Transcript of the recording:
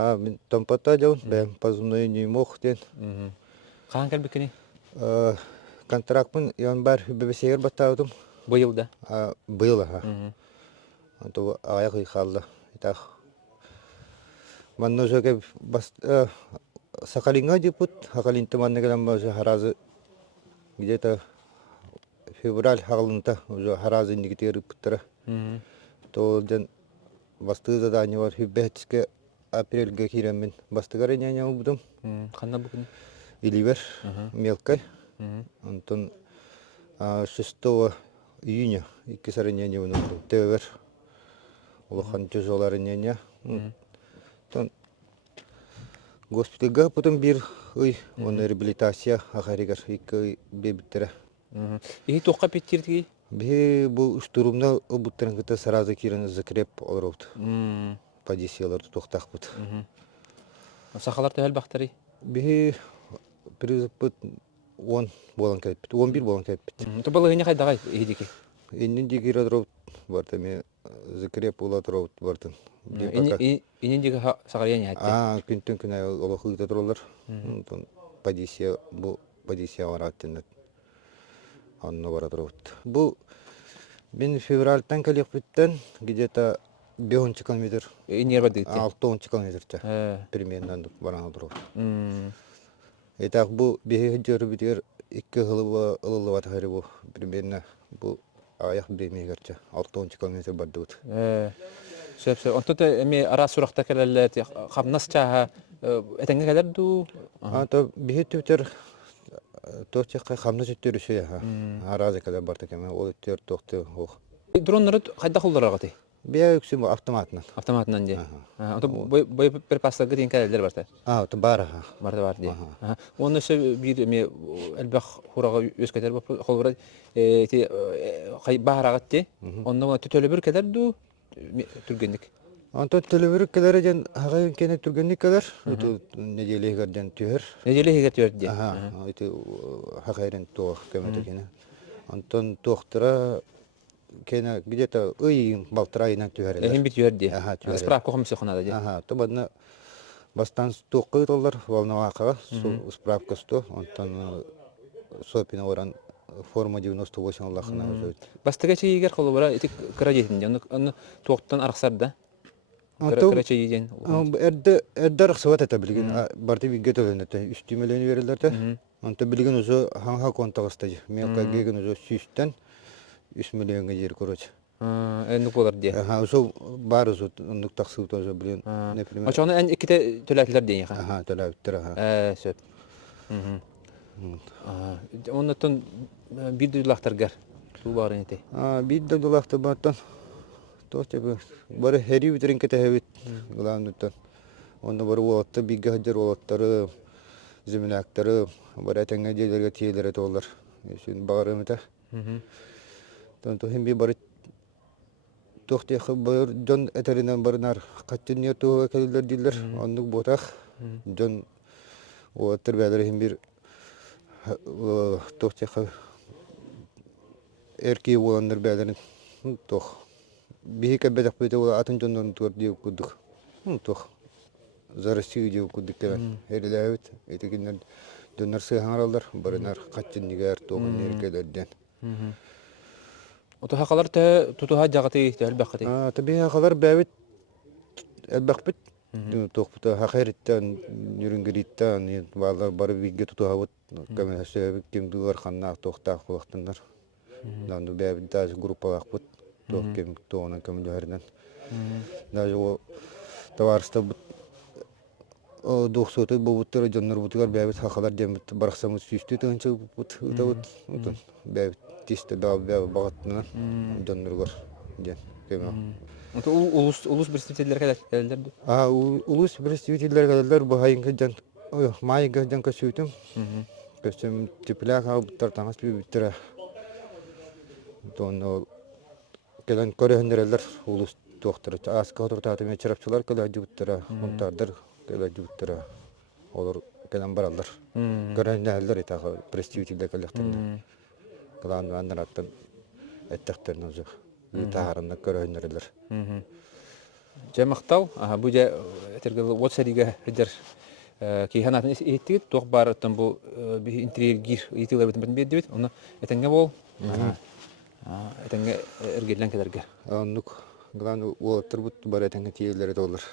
Мен Томпата жаун, бәм позывной не мох ден. Қан кәлбекені? Контрактмын янбар бебесегер баттаудым. Бұйыл да? Быйыл, Анту аяқ ұйқалды. Итақ. Манны жөке Сахалинға депут, Сахалинты манны келен базы харазы где-то февраль хағылынта уже харазы индикетері бұттыра. То ден басты задание бар, хүббәтіске апрельге киреммен бастыгар ене бұдым. Қанда бұкені? Иливер, мелкай. Антон 6 июня 2 сарыне не бұдым. Тевер. Улахан тюзолары нене. Госпитальга потом бир он реабилитация ахаригар икки бебиттера. И тоққа петтирдігі? Бе бу штурмна обуттырын кыта сразу кирен закреп олробут. Позицияларды тоқтақ бут. Сақалар тәл бақтары? Бе призыппыт 10 болан кәйтпіт, 11 болан кәйтпіт. Тобалы ғыне қайдағай едеке? Иннен дегер адробут барды, мен закреп оладробут бардын. Иннен деге сақар яне әтті? Күнтін күн ай олақы ұйтадыролар. Позиция, бұл позиция var аттенет. Анна бар адробут. Бұл мен февральтан кәлек біттен где-то 5 километр. Инер барды етті? 6 километр. Примерно баран адробут. Этак бұл бейі жөрі бітер 2 ылылы батағары бұл. Примерно бұл аяқ беймегерчі. 6 километр барды бұд. Сөп. Онтыты әме ара сұрақта кәләлі қамнас чаға әтәңге кәлер ду? Бейі түптер тоқтеққа қамнас үттер үші. Аразы кәлер барды кәме. Ол үттер тоқты оқ. Дронлары қайда қолдар ағаты? Бейі үксім автоматынан. Автоматынан де? Бой бір пастағы дейін кәлелер барда? Бар. Бар де. Оны өсі бір әлбәқ құраға өз кәтер қол барады. Бағар ағат де? Онына түтөлі бір кәлер ду түргендік? Антон төлөбүрүк келер ден агайын кене түргенник келер. Неделегерден түйер. Неделегер түйер де? Ити хакайрен тоқ көмөтө кене. Антон тоқтыра кене где-то балтыра айынан түйер. Эхин бит түйер де? Справка қомсы қонады де? Тобадна бастан тоққы толлар волновақаға справка сто. Антон сопина оран форма 98 Аллахына өзөйт. Бастыға чейгер қолы бара, еті кіра жетінде, оны тоқтан арықсар да? Кіра чейген? Әрді арықсыват әті білген, барды бігге төлен әті, үстімелені верілерді. Онты білген өзі хаңға контағысты. Мен қағеген өзі сүйістен 3 миллионға жер көрөч. Әндік болар де? Өзі бар өзі, ондық тақсығыт өзі білген. Очоны ән екіте төләтілер дейін? Төләтілер. Сөп. Оннаттан bir duyulaqtargar bu barın ete. Bir duyulaqtar batan. To'g'ri, bari heri bitirin kete hevit. Ulanıtan. Onda bari olatda bir gahjar olatlары, zimlakları, bari tenge jelerge tiyeleri tollar. Şun bağırım ete. Tonto hem bir bari to'g'ri xabar jon eterinden barınar kaçın yotu keldiler diller. Onluk botak. Jon olatlar bäler hem bir to'g'ri erkeği olanlar bälerin to'q. Bir kebedek bete ola atın jondan tur diye kuduk. To'q. Zarısı diye kuduk kelen. Heride evet. Etekinler döner sığanarlar, barınar kaçın niger to'qun erkelerden. Oto haqalar tutuha jaqati elbaqati. Tabii haqalar bäbit elbaqbit. To'qputa haqarittan yürüngüritten bağlar barı bilgi tutuha bot. Kamen sebep kim duvar xanna to'qtaq waqtınlar. Landu bäbit daz grupalaq bot. To'q kim to'na kam jahridan. Daz o tavarsta bot. O doqsotu bu butlar jonlar butlar bäbit haqalar demit baraqsamız süstü tönçü bot. Bäbit tiste bäbit bağatlar jonlar var. Den. Kema. Ulus представителler geldiler. Ulus представителler geldiler bu hayınca can. Mayga can kasıtım. Kasım tiplak ha tartangas bir bitire. Don gelen korehenlerler ulus doktor. Aska otortatı meçrapçılar geldi bitire. Montardır geldi bitire. Olur gelen barallar. Korehenlerler ita представителler geldi. Kalan anlattım. Ettekten olacak. Taharında korehenlerler. Жамақтау, бұл жа этергел вот сәриге хидер кейханатын еттігіт, тоқ бар оттан бұл интерьергир етілер бітін беддебет, оны этенге бол, этенге эргелен кедерге. Оннук глан уолаттар бут бар этенге тиеллери толар.